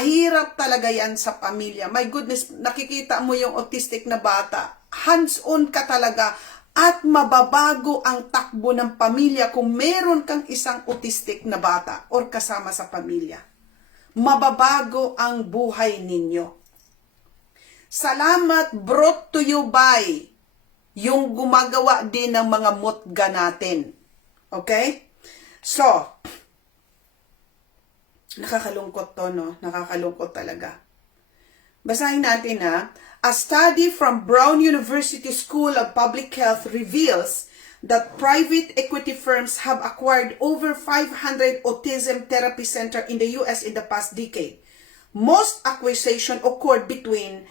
Mahirap talaga yan sa pamilya. My goodness, nakikita mo yung autistic na bata. Hands-on ka talaga at mababago ang takbo ng pamilya kung meron kang isang autistic na bata or kasama sa pamilya. Mababago ang buhay ninyo. Salamat brought to you by yung gumagawa din ng mga mutga natin. Okay? So, nakakalungkot to, no? Nakakalungkot talaga. Basahin natin, ha? A study from Brown University School of Public Health reveals that private equity firms have acquired over 500 autism therapy centers in the US in the past decade. Most acquisition occurred between,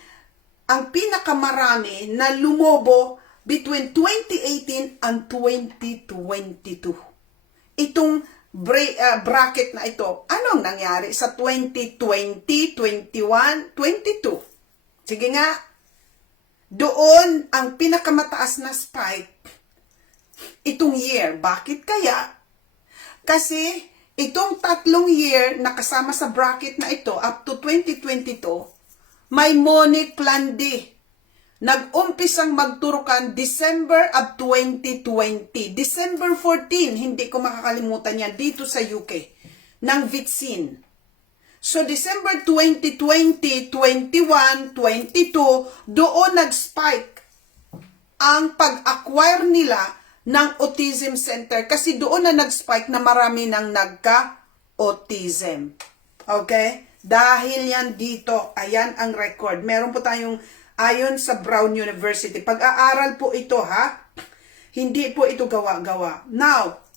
ang pinakamarami na lumobo between 2018 and 2022. Itong bracket na ito, anong nangyari sa 2020, 21, 22? Sige nga, doon ang pinakamataas na spike itong year. Bakit kaya? Kasi itong 3 year na kasama sa bracket na ito up to 2022, may Monique Landi. Nag-umpisang magturukan December of 2020. December 14, hindi ko makakalimutan yan, dito sa UK, ng Vitsin. So, December 2020, 21, 22, doon nag-spike ang pag-acquire nila ng autism center. Kasi doon na nag-spike na marami nang nagka-autism. Okay? Dahil yan dito, ayan ang record. Meron po tayong ayon sa Brown University. Pag-aaral po ito, ha? Hindi po ito gawa-gawa. Now,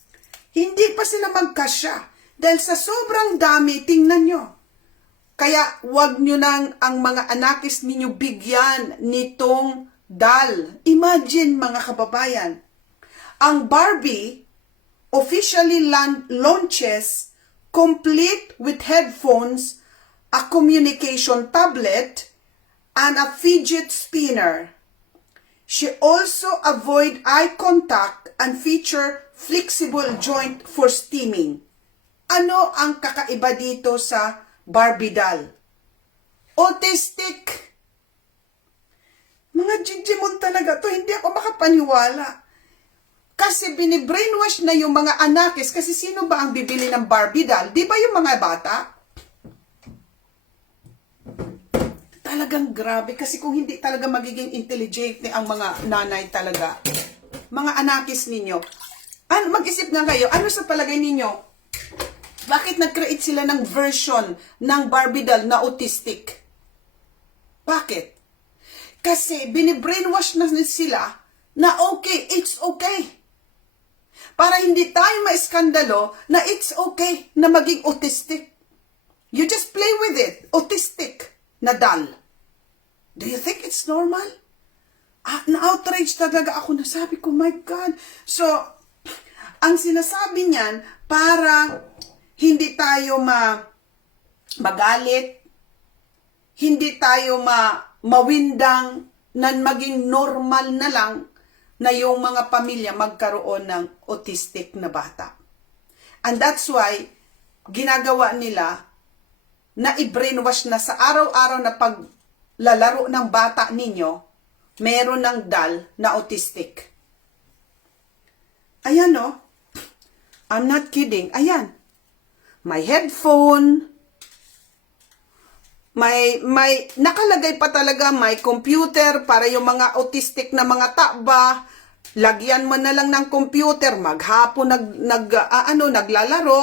hindi pa sila magkasya. Dahil sa sobrang dami, tingnan nyo. Kaya, wag nyo nang ang mga anakis ninyo bigyan nitong DAL. Imagine, mga kababayan, ang Barbie officially launches complete with headphones, a communication tablet, and a fidget spinner. She also avoid eye contact and feature flexible joint for steaming. Ano ang kakaiba dito sa Barbie doll? Autistic. Mga Digimon talaga to, hindi ako makapaniwala. Kasi binibrainwash na yung mga anakis, kasi sino ba ang bibili ng Barbie doll? Di ba yung mga bata? Talagang grabe, kasi kung hindi talaga magiging intelligent ang mga nanay talaga, mga anakis ninyo, mag-isip nga kayo, ano sa palagay ninyo? Bakit nag-create sila ng version ng Barbie doll na autistic? Bakit? Kasi binibrainwash na sila na okay, it's okay. Para hindi tayo maiskandalo na it's okay na maging autistic. You just play with it, autistic na doll. Do you think it's normal? Na-outrage talaga ako. Nasabi ko, my God. So, ang sinasabi niyan, para hindi tayo magalit, hindi tayo mawindang, na maging normal na lang na yung mga pamilya magkaroon ng autistic na bata. And that's why, ginagawa nila na i-brainwash na sa araw-araw na paglalaro ng bata ninyo, meron ng doll na autistic. Ayan, no? I'm not kidding. Ayan. May headphone. May nakalagay pa talaga, may computer para yung mga autistic na mga takba. Lagyan mo na lang ng computer, maghapon naglalaro.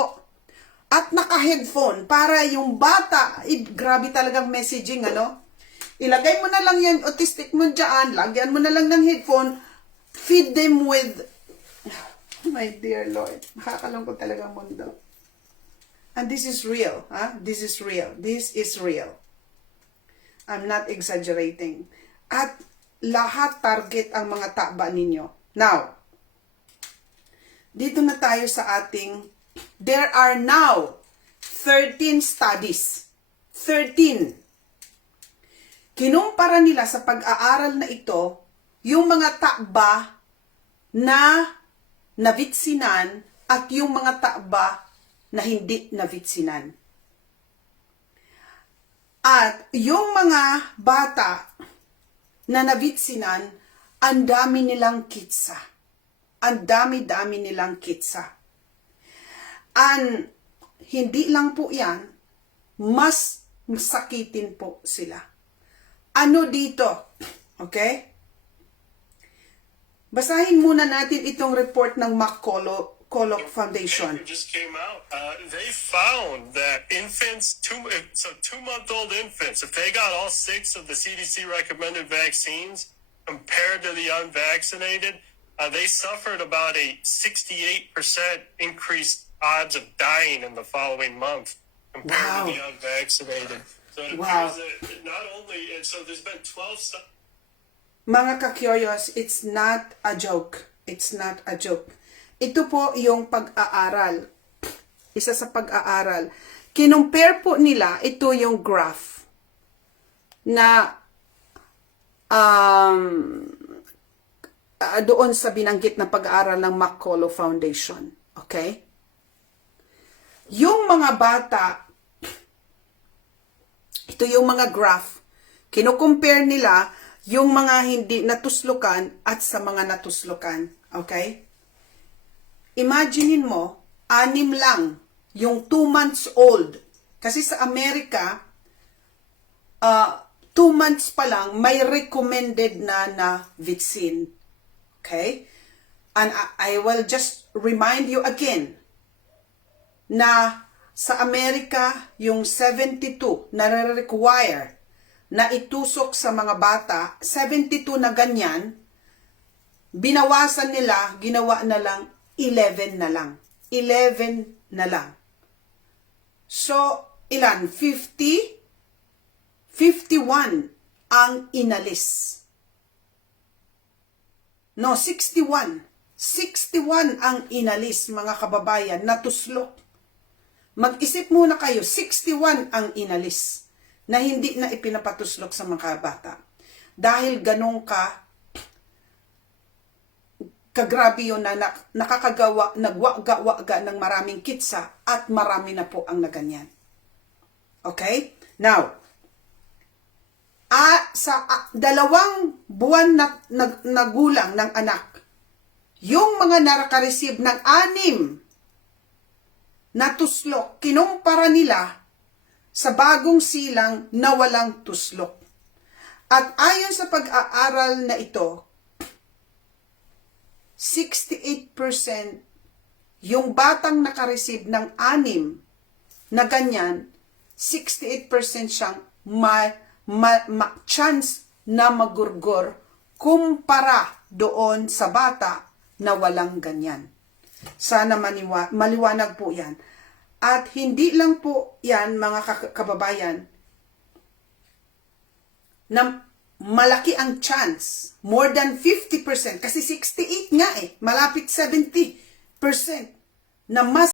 At naka-headphone para yung bata, grabe talagang messaging, ano? Ilagay mo na lang yan, autistic mo dyan, lagyan mo na lang ng headphone, feed them with, my dear Lord, nakakalungkot talaga ang mundo. And this is real, ha? This is real. This is real. I'm not exaggerating. At lahat target ang mga takba ninyo. Now, dito na tayo sa ating, there are now 13 studies. 13. Kinumpara nila sa pag-aaral na ito, yung mga takba na navitsinan at yung mga takba na hindi navitsinan. At yung mga bata na nabitsinan, ang dami nilang kitsa. Ang dami-dami nilang kitsa. And hindi lang po yan, mas sakitin po sila. Ano dito? Okay? Basahin muna natin itong report ng McCulloch Foundation. Paper just came out. They found that infants, two-month-old infants, if they got all 6 of the CDC recommended vaccines compared to the unvaccinated, they suffered about a 68% increased odds of dying in the following month compared to the unvaccinated. So it appears that not only, and so there's been 12 Mga ka-curious, it's not a joke. It's not a joke. Ito po yung pag-aaral. Isa sa pag-aaral. Kinumpare po nila, ito yung graph na doon sa binanggit na pag-aaral ng McCulloch Foundation. Okay? Yung mga bata, ito yung mga graph, kinukumpare nila yung mga hindi natuslukan at sa mga natuslukan. Okay? Imaginein mo, 6 lang yung 2 months old. Kasi sa Amerika, 2 months pa lang, may recommended na vaccine. Okay? And I will just remind you again na sa Amerika, yung 72 na require na itusok sa mga bata, 72 na ganyan, binawasan nila, ginawa na lang, 11 na lang. 11 na lang. So, ilan? 50? 51 ang inalis. No, 61. 61 ang inalis, mga kababayan, natuslok. Mag-isip muna kayo, 61 ang inalis na hindi na ipinapatuslok sa mga bata. Dahil ganun kagrabe yun na nakakagawa, nagwaga-waga ng maraming kitsa at marami na po ang naganyan. Okay? Now, sa 2 buwan na gulang ng anak, yung mga nakaka-receive ng 6 na tuslok, kinumpara nila sa bagong silang na walang tuslok. At ayon sa pag-aaral na ito, 68% yung batang nakareceive ng 6 na ganyan, 68% siyang chance na magurgor kumpara doon sa bata na walang ganyan. Sana maliwanag po yan. At hindi lang po yan, mga kababayan, na malaki ang chance, more than 50%, kasi 68 nga malapit 70%, na mas